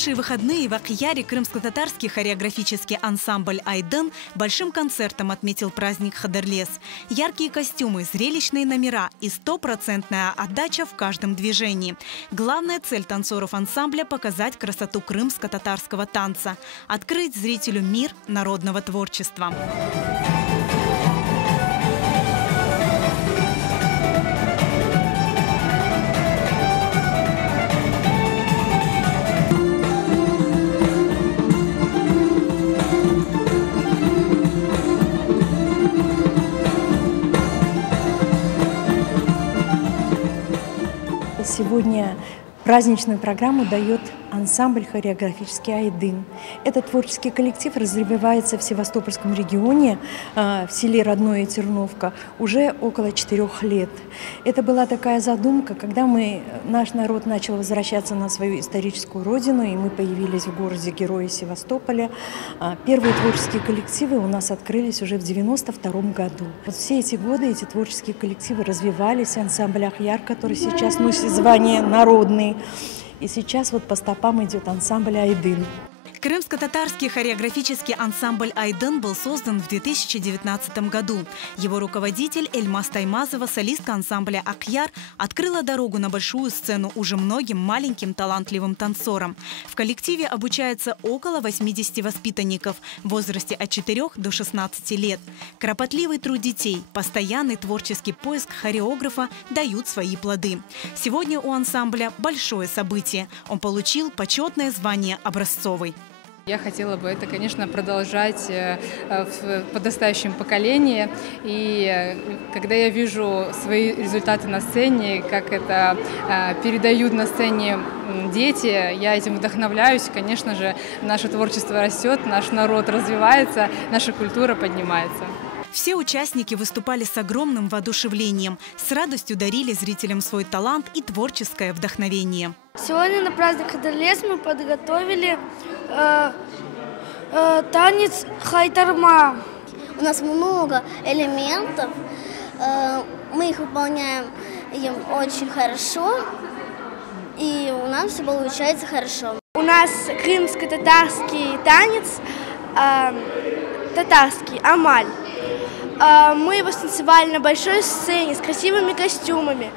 минувшие выходные в Акъяре крымско-татарский хореографический ансамбль «Айдын» большим концертом отметил праздник Хадырлес. Яркие костюмы, зрелищные номера и стопроцентная отдача в каждом движении. Главная цель танцоров ансамбля – показать красоту крымско-татарского танца, открыть зрителю мир народного творчества. Сегодня праздничную программу дает ансамбль хореографический «Айдын». Этот творческий коллектив развивается в Севастопольском регионе, в селе Родное Терновка, уже около 4 лет. Это была такая задумка, когда наш народ начал возвращаться на свою историческую родину, и мы появились в городе Героя Севастополя. Первые творческие коллективы у нас открылись уже в 1992 году. Вот все эти годы эти творческие коллективы развивались, ансамбль «Акъяр», который сейчас носит звание народный. И сейчас вот по стопам идет ансамбль «Айдын». Крымско-татарский хореографический ансамбль «Айдын» был создан в 2019 году. Его руководитель Эльмаз Таймазова, солистка ансамбля «Акъяр», открыла дорогу на большую сцену уже многим маленьким талантливым танцорам. В коллективе обучается около 80 воспитанников в возрасте от 4 до 16 лет. Кропотливый труд детей, постоянный творческий поиск хореографа дают свои плоды. Сегодня у ансамбля большое событие. Он получил почетное звание образцовый. Я хотела бы это, конечно, продолжать в подрастающем поколении. И когда я вижу свои результаты на сцене, как это передают на сцене дети, я этим вдохновляюсь. Конечно же, наше творчество растет, наш народ развивается, наша культура поднимается. Все участники выступали с огромным воодушевлением, с радостью дарили зрителям свой талант и творческое вдохновение. Сегодня на праздник Хадырлес мы подготовили танец хайтарма. У нас много элементов, мы их выполняем очень хорошо, и у нас все получается хорошо. У нас крымско-татарский танец, татарский амаль. Мы его станцевали на большой сцене с красивыми костюмами.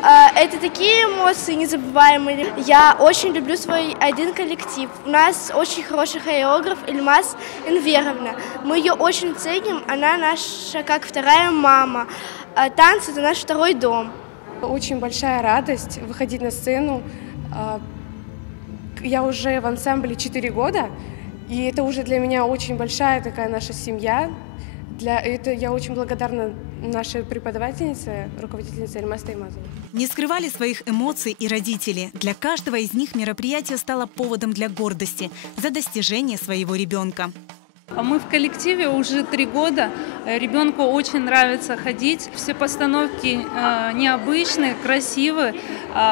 Это такие эмоции незабываемые. Я очень люблю свой «Айдын» коллектив. У нас очень хороший хореограф Эльмаз Энверовна. Мы ее очень ценим, она наша как вторая мама. Танцы – это наш второй дом. Очень большая радость выходить на сцену. Я уже в ансамбле 4 года, и это уже для меня очень большая такая наша семья. Я очень благодарна нашей преподавательнице, руководительнице Эльмаз Таймазовой. Не скрывали своих эмоций и родители. Для каждого из них мероприятие стало поводом для гордости за достижение своего ребенка. Мы в коллективе уже 3 года. Ребенку очень нравится ходить. Все постановки необычные, красивые.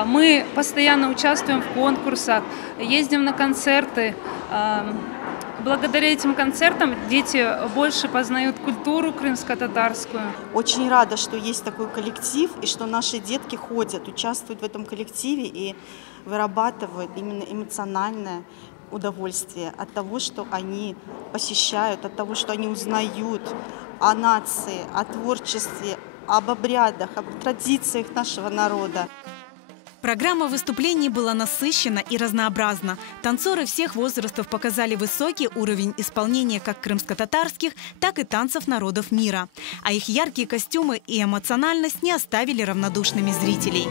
Мы постоянно участвуем в конкурсах, ездим на концерты. Благодаря этим концертам дети больше познают культуру крымско-татарскую. Очень рада, что есть такой коллектив, и что наши детки ходят, участвуют в этом коллективе и вырабатывают именно эмоциональное удовольствие от того, что они посещают, от того, что они узнают о нации, о творчестве, об обрядах, об традициях нашего народа. Программа выступлений была насыщена и разнообразна. Танцоры всех возрастов показали высокий уровень исполнения как крымско-татарских, так и танцев народов мира. А их яркие костюмы и эмоциональность не оставили равнодушными зрителей.